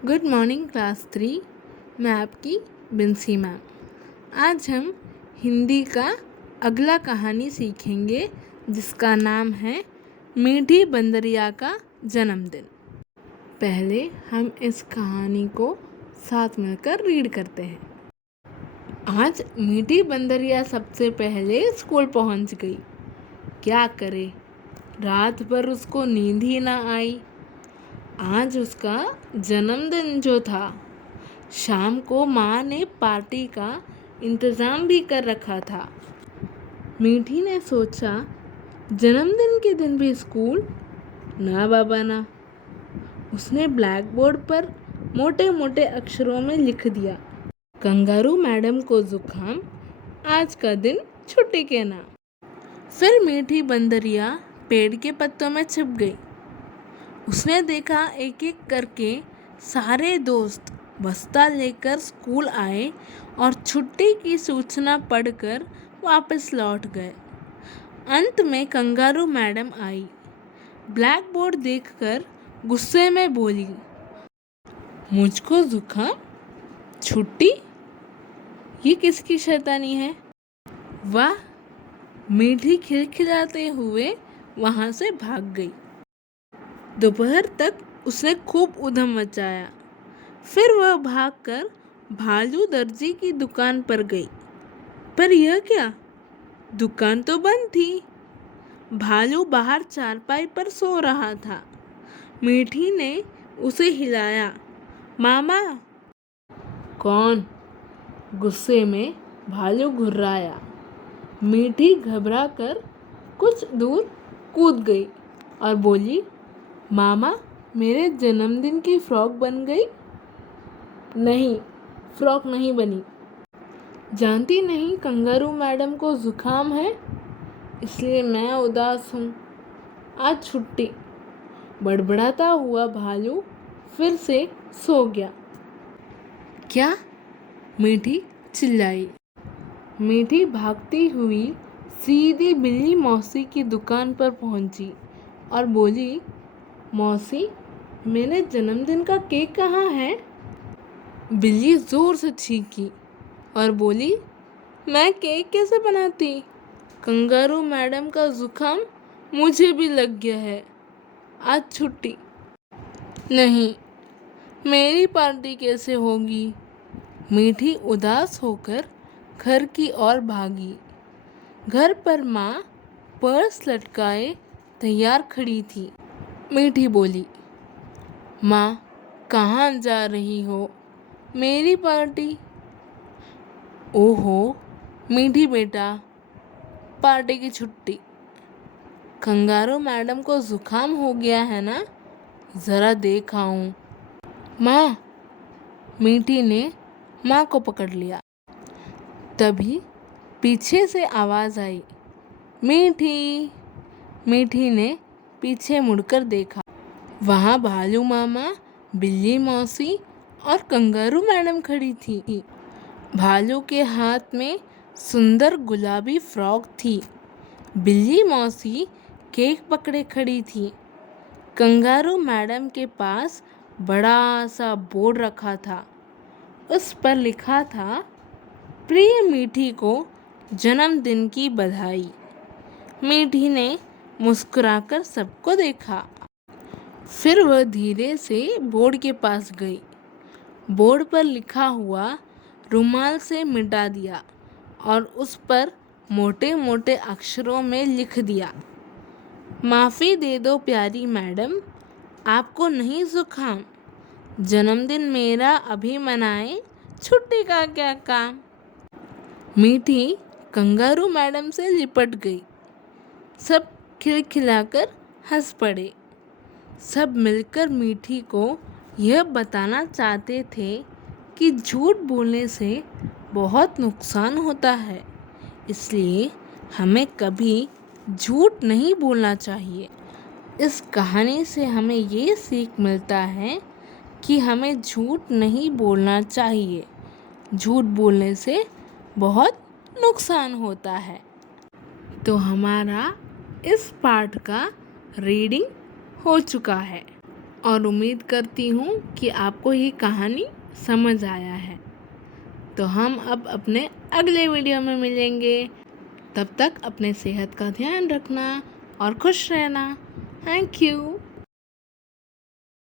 Good morning class 3। मैं आपकी Binsy ma'am. आज हम हिंदी का अगला कहानी सीखेंगे जिसका नाम है मीठी बंदरिया का जन्मदिन। पहले हम इस कहानी को साथ मिलकर रीड करते हैं। आज मीठी बंदरिया सबसे पहले स्कूल पहुंच गई। क्या करे, रात भर उसको नींद ही ना आई। आज उसका जन्मदिन जो था, शाम को माँ ने पार्टी का इंतज़ाम भी कर रखा था। मीठी ने सोचा, जन्मदिन के दिन भी स्कूल? ना बाबा ना। उसने ब्लैक बोर्ड पर मोटे मोटे अक्षरों में लिख दिया, कंगारू मैडम को जुकाम, आज का दिन छुट्टी के नाम। फिर मीठी बंदरिया पेड़ के पत्तों में छिप गई। उसने देखा एक एक करके सारे दोस्त बस्ता लेकर स्कूल आए और छुट्टी की सूचना पढ़कर वापस लौट गए। अंत में कंगारू मैडम आई। ब्लैक बोर्ड देखकर गुस्से में बोली, मुझको जुकाम, छुट्टी? ये किसकी शैतानी है? वाह! मीठी खिलखिलाते हुए वहाँ से भाग गई। दोपहर तक उसने खूब ऊधम मचाया। फिर वह भागकर भालू दर्जी की दुकान पर गई। पर यह क्या, दुकान तो बंद थी। भालू बाहर चारपाई पर सो रहा था। मीठी ने उसे हिलाया, मामा। कौन? गुस्से में भालू घुर्राया। मीठी घबराकर कुछ दूर कूद गई और बोली, मामा, मेरे जन्मदिन की फ्रॉक बन गई? नहीं, फ्रॉक नहीं बनी। जानती नहीं कंगारू मैडम को जुकाम है, इसलिए मैं उदास हूँ। आज छुट्टी। बड़बड़ाता हुआ भालू फिर से सो गया। क्या? मीठी चिल्लाई। मीठी भागती हुई सीधी बिल्ली मौसी की दुकान पर पहुंची और बोली, मौसी, मेरे जन्मदिन का केक कहाँ है? बिल्ली ज़ोर से चीखी और बोली, मैं केक कैसे बनाती? कंगारू मैडम का जुकाम मुझे भी लग गया है, आज छुट्टी। नहीं, मेरी पार्टी कैसे होगी? मीठी उदास होकर घर की ओर भागी। घर पर माँ पर्स लटकाए तैयार खड़ी थी। मीठी बोली, माँ, कहाँ जा रही हो? मेरी पार्टी। ओहो मीठी बेटा, पार्टी की छुट्टी। कंगारू मैडम को जुकाम हो गया है ना, ज़रा देख आऊँ। माँ। मीठी ने माँ को पकड़ लिया। तभी पीछे से आवाज़ आई, मीठी। मीठी ने पीछे मुड़कर देखा। वहाँ भालू मामा, बिल्ली मौसी और कंगारू मैडम खड़ी थी। भालू के हाथ में सुंदर गुलाबी फ्रॉक थी। बिल्ली मौसी केक पकड़े खड़ी थी। कंगारू मैडम के पास बड़ा सा बोर्ड रखा था। उस पर लिखा था, प्रिय मीठी को जन्मदिन की बधाई। मीठी ने मुस्कुराकर सबको देखा। फिर वह धीरे से बोर्ड के पास गई। बोर्ड पर लिखा हुआ रुमाल से मिटा दिया और उस पर मोटे मोटे अक्षरों में लिख दिया, माफ़ी दे दो प्यारी मैडम, आपको नहीं जुकाम। जन्मदिन मेरा अभी मनाए, छुट्टी का क्या काम। मीठी कंगारू मैडम से लिपट गई। सब खिलखिलाकर हंस पड़े। सब मिलकर मीठी को यह बताना चाहते थे कि झूठ बोलने से बहुत नुकसान होता है, इसलिए हमें कभी झूठ नहीं बोलना चाहिए। इस कहानी से हमें ये सीख मिलता है कि हमें झूठ नहीं बोलना चाहिए। झूठ बोलने से बहुत नुकसान होता है। तो हमारा इस पार्ट का रीडिंग हो चुका है। और उम्मीद करती हूँ कि आपको ये कहानी समझ आया है। तो हम अब अपने अगले वीडियो में मिलेंगे। तब तक अपने सेहत का ध्यान रखना और खुश रहना। Thank you.